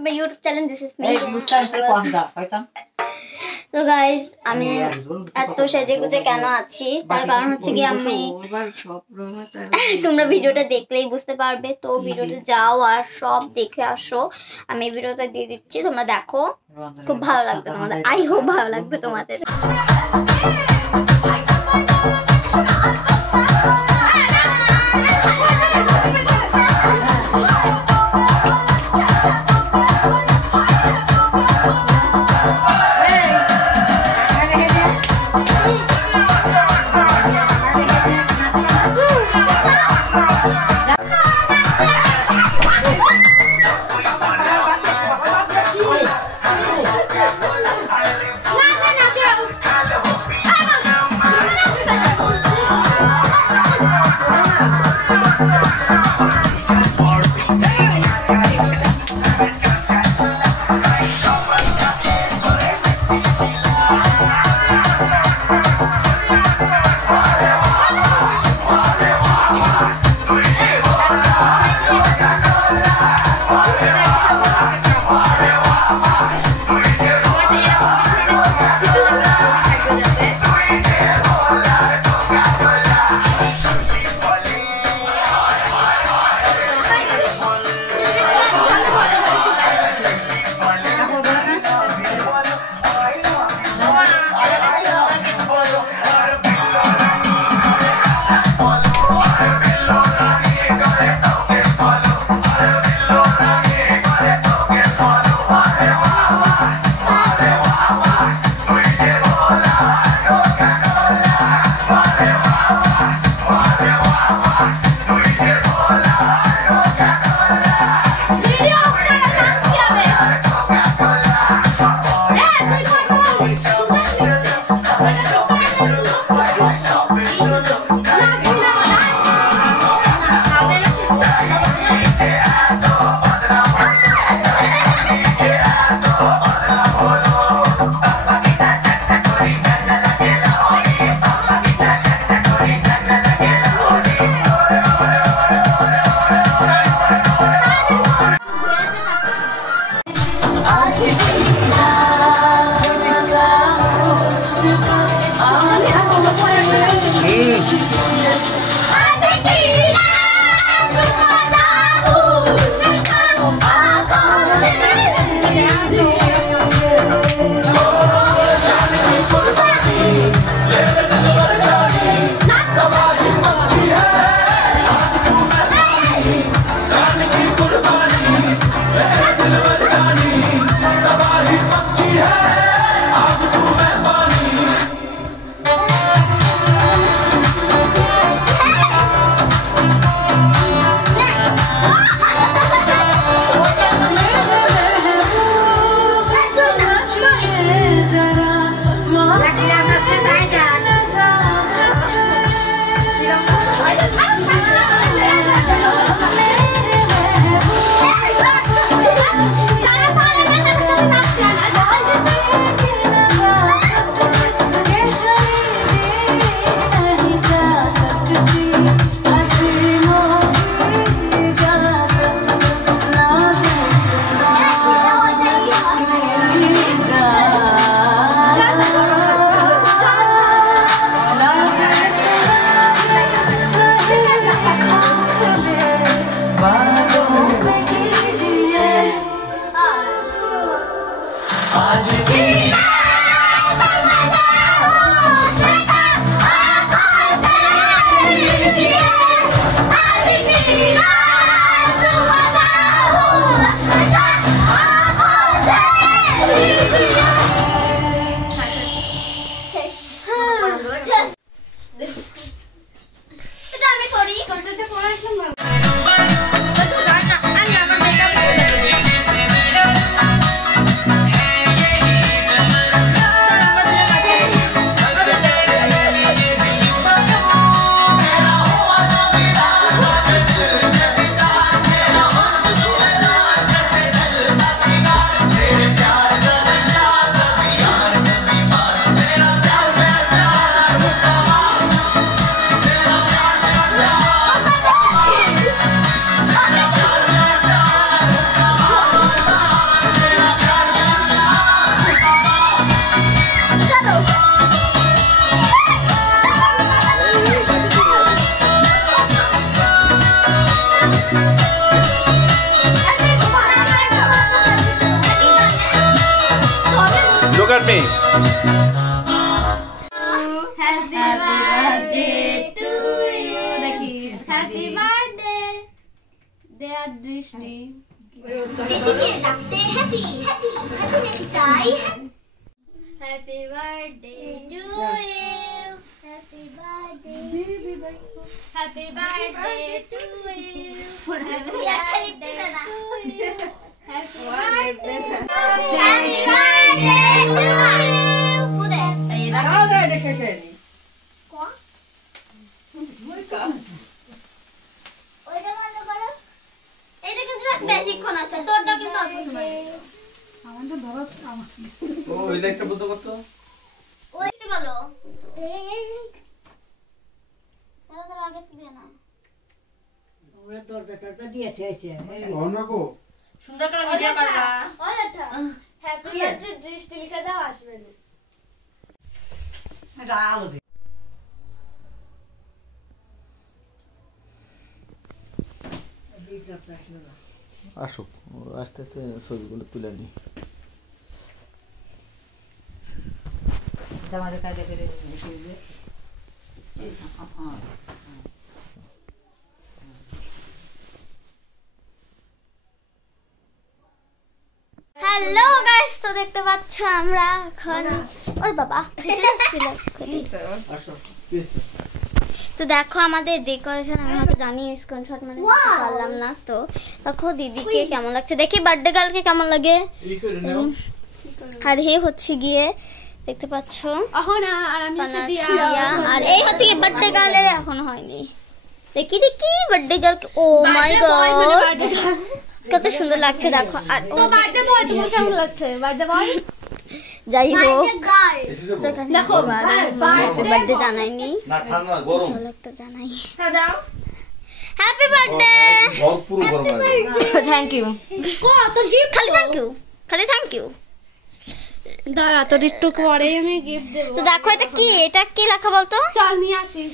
to my YouTube channel. This is me. তো guys আমি এত সেজে গুজে কেন আছি তার কারণ হচ্ছে কি আমি তোমরা ভিডিওটা দেখলেই বুঝতে পারবে। তো ভিডিওটা যাও আর সব দেখে আসো। আমি ভিডিওটা দিয়ে দিচ্ছি, তোমরা দেখো, খুব ভালো লাগবে তোমাদের। আই হোপ ভালো লাগবে তোমাদের। on me. Happy birthday to you. দেখি Happy birthday dear Drishti. দিদিকে ডাকতে হ্যাপি হ্যাপি হ্যাপি চাই। Happy birthday to you. Happy birthday. Happy birthday to you. Happy birthday to you. Happy birthday. Happy birthday to you. পুদে এই রাখো এটা শেষ হয়নি কোয়া ওইটা বন্ধ করো। এইটা কিন্তু বেশিক্ষণ আছে, তোরটা কিন্তু অল্প সময়। আমাদের ধরো ও ওইটা একটা বন্ধ করতো। ওইটা বলো এই তারা আগে দিয়ে না ওরে দরজাটা দিয়েছে আছে অনকো সুন্দর করে ভিডিও করবা। ওই আচ্ছা হ্যাপি বার্থডে দৃষ্টি লিখে দাও আসবে না গাল দে আসো আস্তে আস্তে ছবিগুলো তুলে নি তোমাদের কাছে করে দিবে হ্যালো গাইস, তো দেখতে পাচ্ছ আমরা এখন ওর বাবা আসো প্লিজ। তো দেখো আমাদের ডেকোরেশন আমি হয়তো জানি স্ক্রিনশট মানে পারলাম না। তো দেখো দিদিকে কেমন লাগছে, দেখি বার্থডে গার্লকে কেমন লাগে। আর হে হচ্ছে গিয়ে দেখতে পাচ্ছ আর এই হচ্ছে গিয়ে বার্থডে গার্লের এখনো হয়নি। দেখি দেখি বার্থডে গার্লকে, ও মাই গড কত সুন্দর লাগছে দেখো। আর তো বার্থডে বয় তোমার কেমন লাগছে বার্থডে বয়? যাই হোক দেখো বার্থডে জানাইনি না ঠান্ডা গরম চলো একটা জানাই। হ্যাঁ দাও হ্যাপি বার্থডে। ভরপুর গরম আছে। Thank you. কত গিফট খালি থ্যাংক ইউ খালি থ্যাংক ইউ দাঁড়া তোর একটু পরে আমি গিফট দেব। তো দেখো এটা কি লেখা বলতো? চল নিয়ে আসি।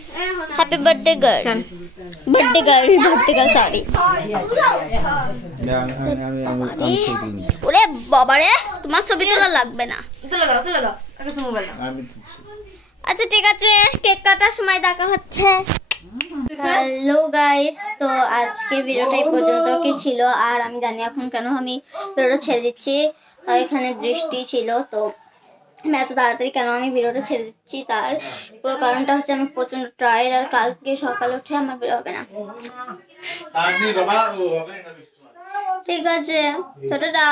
Happy birthday girl birthday girl sorry. ওরে বাবা রে তোমার ছবি তোলা লাগবে না। তুলে দাও একটা মোবাইল দাও। আচ্ছা ঠিক আছে কেক কাটার সময় দেখা হচ্ছে। হ্যালো গাইস, তো আজকের ভিডিওটা এই পর্যন্ত কি ছিল। আর আমি জানি এখন কেন আমি ভিডিওটা ছেড়ে দিচ্ছি। এখানে দৃষ্টি ছিল তো এত তাড়াতাড়ি কেন আমি ভিডিওটা ছেড়ে দিচ্ছি তার পুরো কারণটা হচ্ছে আমি প্রচন্ড টায়ার্ড। আর কালকে সকালে উঠে আমার বের হবে না। ঠিক আছে টাটা।